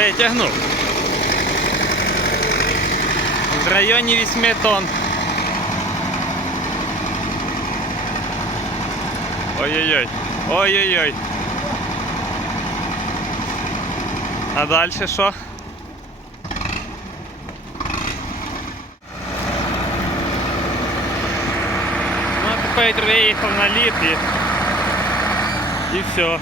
Витягнув. В районі 8 тонн. Ой-ой-ой. Ой-ой-ой. А далі що? Ну, а тепер виїхав на лід і, і все.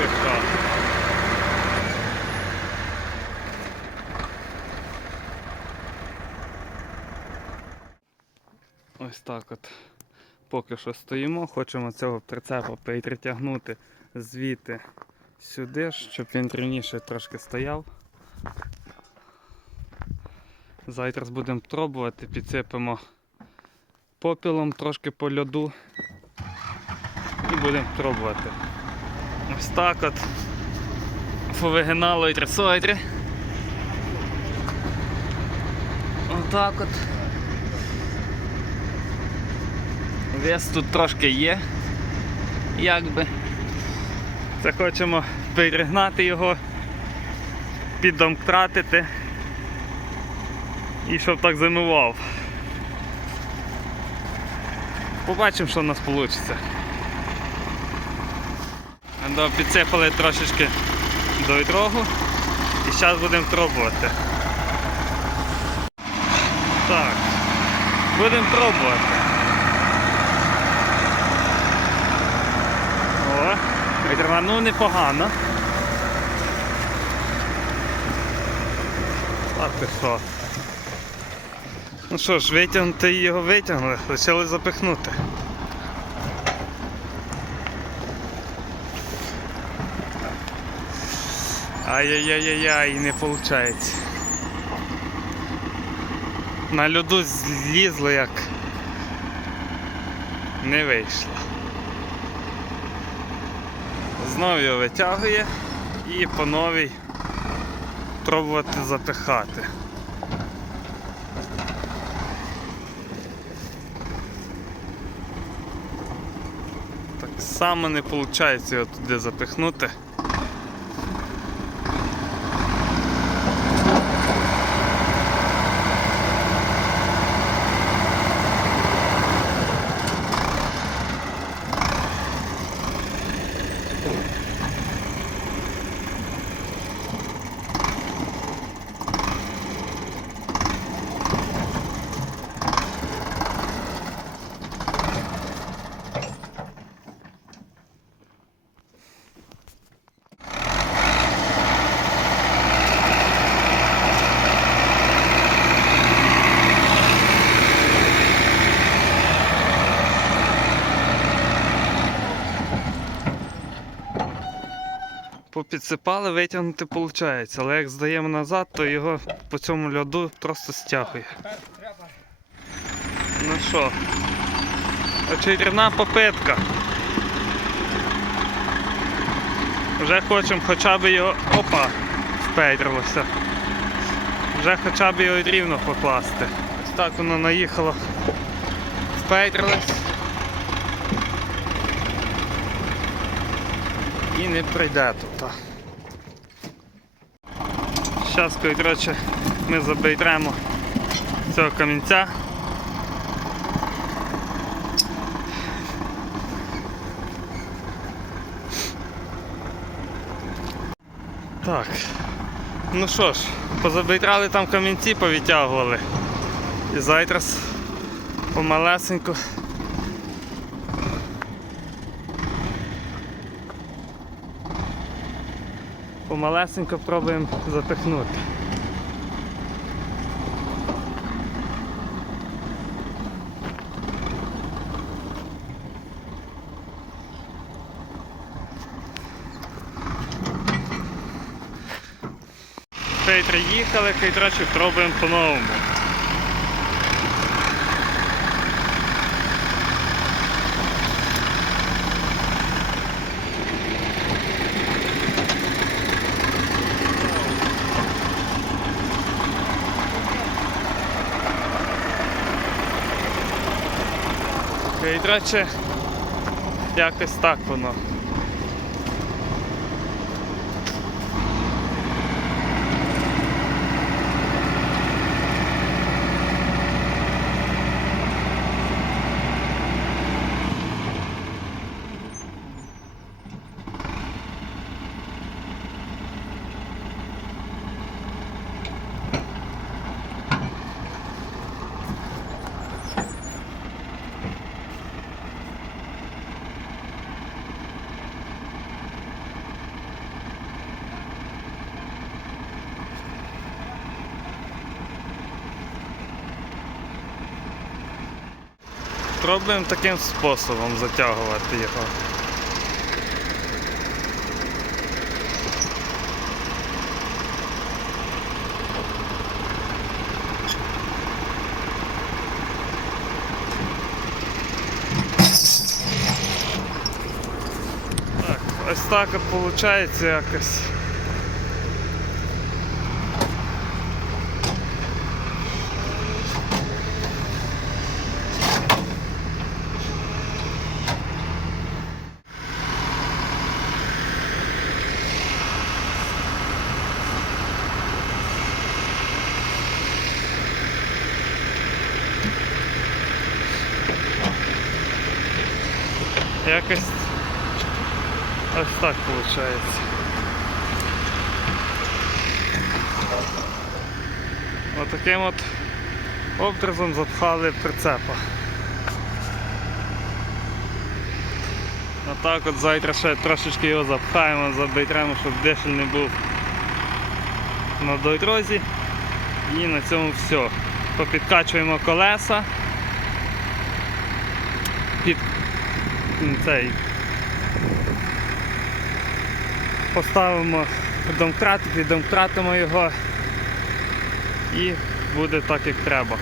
А? Ось так от. Поки що стоїмо, хочемо цього прицепа перетягнути звідти сюди, щоб він рівніше трошки стояв. Зараз будемо пробувати, підсипемо попілом трошки по льоду і будемо пробувати. Ось так от. Повигинало і трясойтри. Отак от. Вес тут трошки є. Якби. Це хочемо перегнати його, піддомкратити і щоб так зимував. Побачимо, що в нас вийде. Підсипали трошечки до трогу і зараз будемо пробувати. Так, будемо пробувати. О, відрванув непогано. А ти що? Ну що ж, витягнути його витягнули, лишили запихнути. Ай-яй-яй-яй, не виходить. На льоду злізло як не вийшло. Знову його витягує і по новій пробувати запихати. Так само не виходить його туди запихнути. Попідсипали, витягнути виходить, але як здаємо назад, то його по цьому льоду просто стягує. Ну що, очередна попитка. Вже хочемо хоча б його... Опа! Впетрилося. Вже хоча б його рівно покласти. Ось так воно наїхало. Впетрилось. І не прийде тут. Зараз, коротше, ми забейтремо цього камінця. Так. Ну що ж, позабейтрали там камінці, повитягували. І зараз помалесенько помалесенько пробуємо запихнути. Приїхали, їхали, Хейтрачі пробуємо по-новому. Трохи якось так воно. Пробуємо таким способом затягувати його. Так, ось так от виходить якось. Якось ось так виходить. Отаким от образом запхали прицепа. Отак от завтра ще трошечки його запхаємо, забитремо, щоб дишель не був на дорозі. І на цьому все. Попідкачуємо колеса. Цей. Поставимо домкрат, піддомкратимо його і буде так як треба.